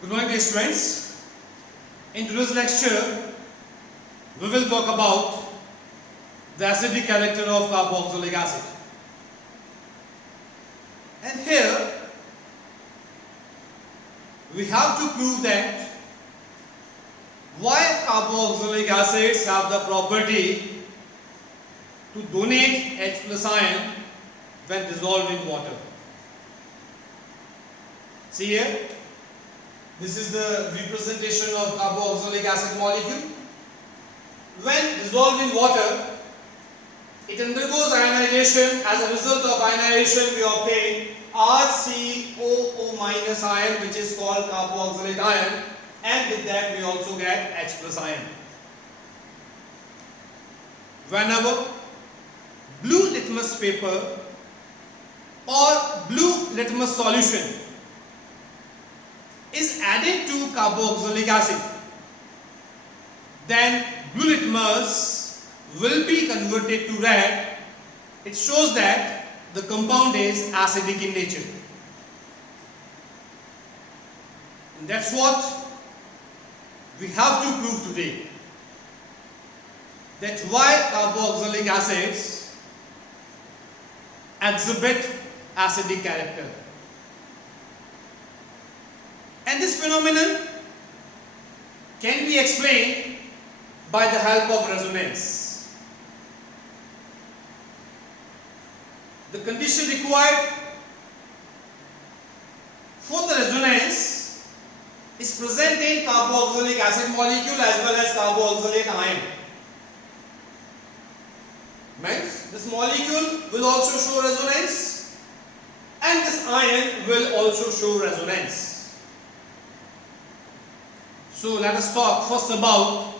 Good morning, dear students. In today's lecture, we will talk about the acidic character of carboxylic acid. And here, we have to prove that why carboxylic acids have the property to donate H plus ion when dissolved in water. See here, this is the representation of carboxylic acid molecule. When dissolved in water, it undergoes ionization. As a result of ionization, we obtain RCOO minus ion, which is called carboxylate ion, and with that we also get H plus ion. Whenever blue litmus paper or blue litmus solution is added to carboxylic acid, then blue litmus will be converted to red. It shows that the compound is acidic in nature. And that's what we have to prove today. That why carboxylic acids exhibit acidic character. And this phenomenon can be explained by the help of resonance. The condition required for the resonance is present in carboxylic acid molecule as well as carboxylate ion. Means this molecule will also show resonance and this ion will also show resonance. So let us talk first about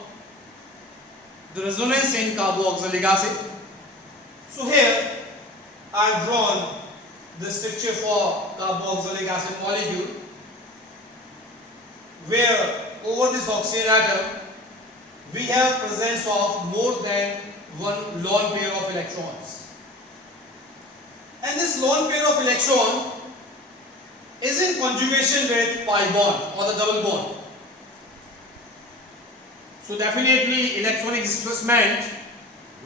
the resonance in carboxylic acid. So here I have drawn the structure for carboxylic acid molecule, where over this oxygen atom we have presence of more than one lone pair of electrons. And this lone pair of electron is in conjugation with pi bond or the double bond. So definitely electronic displacement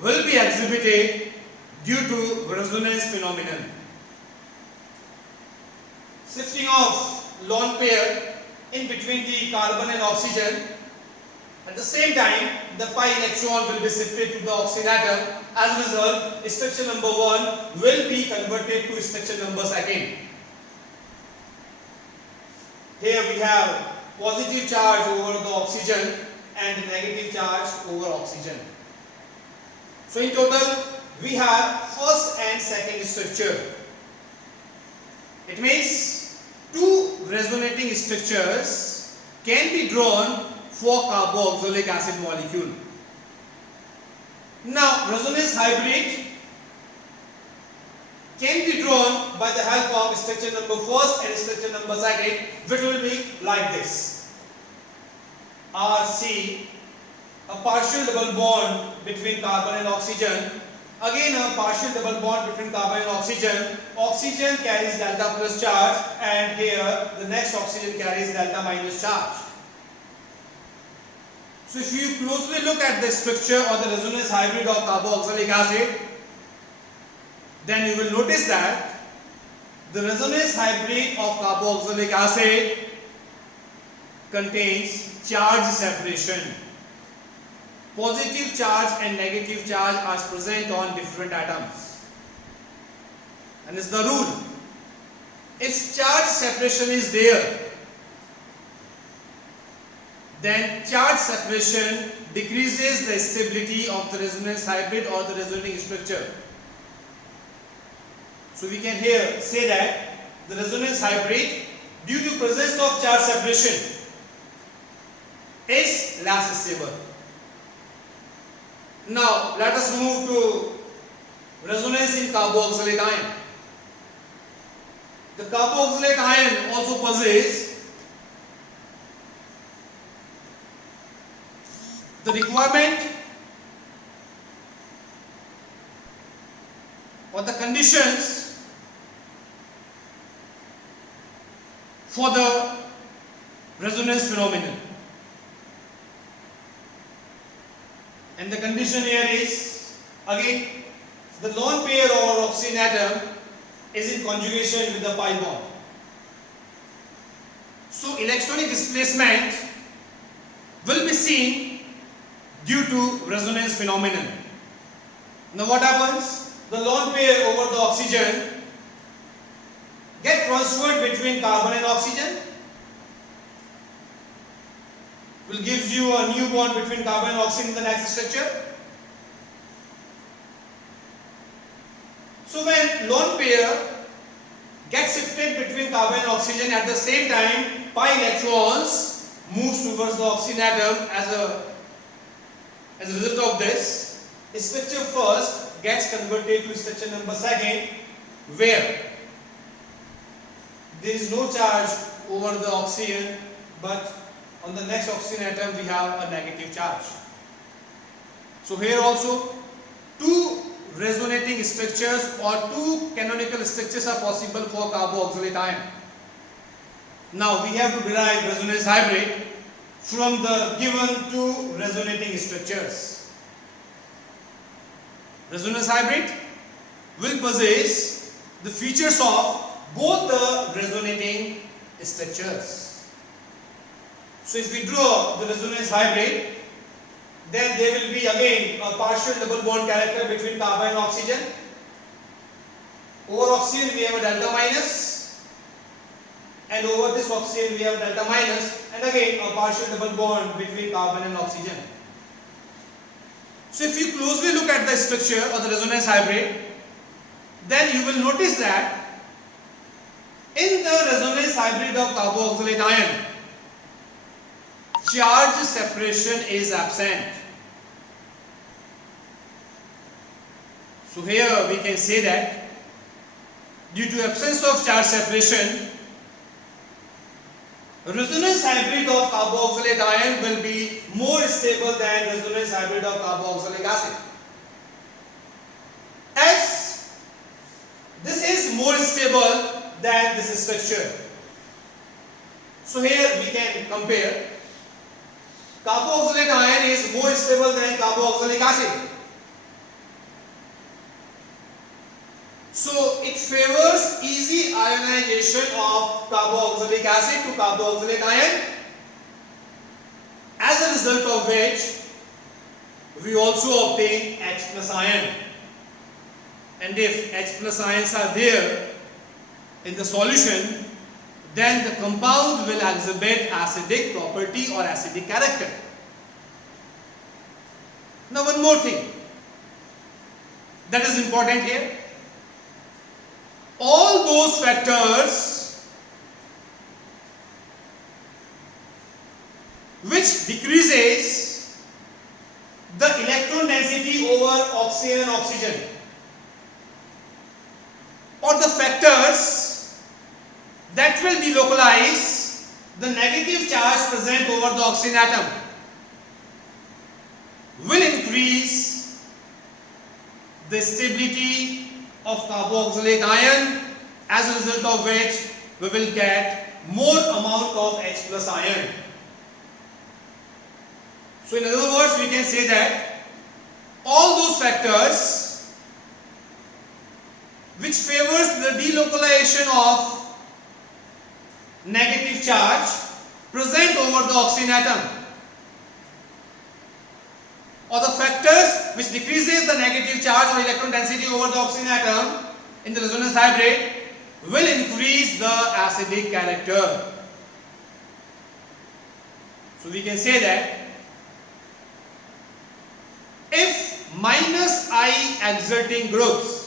will be exhibited due to resonance phenomenon. Shifting of lone pair in between the carbon and oxygen. At the same time, the pi electron will be shifted to the oxygen atom. As a result, structure number 1 will be converted to structure number 2. Here we have positive charge over the oxygen and negative charge over oxygen. So in total, we have first and second structure. It means two resonating structures can be drawn for carboxylic acid molecule. Now, resonance hybrid can be drawn by the help of structure number 1 and structure number 2, which will be like this. RC, a partial double bond between carbon and oxygen. Again a partial double bond between carbon and oxygen. Oxygen carries delta plus charge, and here the next oxygen carries delta minus charge. So if you closely look at the structure or the resonance hybrid of carboxylic acid, then you will notice that the resonance hybrid of carboxylic acid contains charge separation. Positive charge and negative charge are present on different atoms. And it's the rule. If charge separation is there, then charge separation decreases the stability of the resonance hybrid or the resonating structure. So we can here say that the resonance hybrid, due to presence of charge separation, is less stable. Now let us move to resonance in carboxylate ion. The carboxylate ion also possesses the requirement or the conditions for the resonance phenomenon. And the condition here is, again, the lone pair or oxygen atom is in conjugation with the pi bond. So electronic displacement will be seen due to resonance phenomenon. Now what happens? The lone pair over the oxygen get transferred between carbon and oxygen, will gives you a new bond between carbon and oxygen in the next structure. So when lone pair gets shifted between carbon and oxygen, at the same time pi electrons moves towards the oxygen atom. As a result of this, structure first gets converted to structure number second, where there is no charge over the oxygen, but on the next oxygen atom we have a negative charge. So here also two resonating structures or two canonical structures are possible for carboxylate ion. Now we have to derive resonance hybrid from the given two resonating structures. Resonance hybrid will possess the features of both the resonating structures. So if we draw the resonance hybrid, then there will be again a partial double bond character between carbon and oxygen. Over oxygen we have a delta minus, and over this oxygen we have a delta minus, and again a partial double bond between carbon and oxygen. So if you closely look at the structure of the resonance hybrid, then you will notice that in the resonance hybrid of carboxylate ion, charge separation is absent. So here we can say that due to absence of charge separation, resonance hybrid of carboxylate ion will be more stable than resonance hybrid of carboxylic acid. As this is more stable than this structure. So here we can compare. Carboxylate ion is more stable than carboxylic acid. So it favors easy ionization of carboxylic acid to carboxylate ion, as a result of which we also obtain H plus ion. And if H plus ions are there in the solution, then the compound will exhibit acidic property or acidic character. Now one more thing that is important here. All those factors which decreases the electron density over oxygen and oxygen, or the factors that will delocalize the negative charge present over the oxygen atom, will increase the stability of carboxylate ion, as a result of which we will get more amount of H plus ion. So in other words, we can say that all those factors which favors the delocalization of negative charge present over the oxygen atom, or the factors which decreases the negative charge or electron density over the oxygen atom in the resonance hybrid, will increase the acidic character. So we can say that if minus I exerting groups,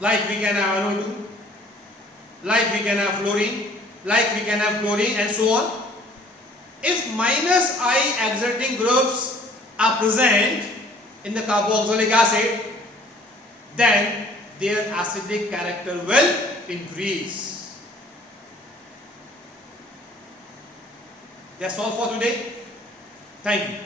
like we can have NO2, like we can have fluorine, like we can have chlorine, and so on. If minus I exerting groups are present in the carboxylic acid, then their acidic character will increase. That's all for today. Thank you.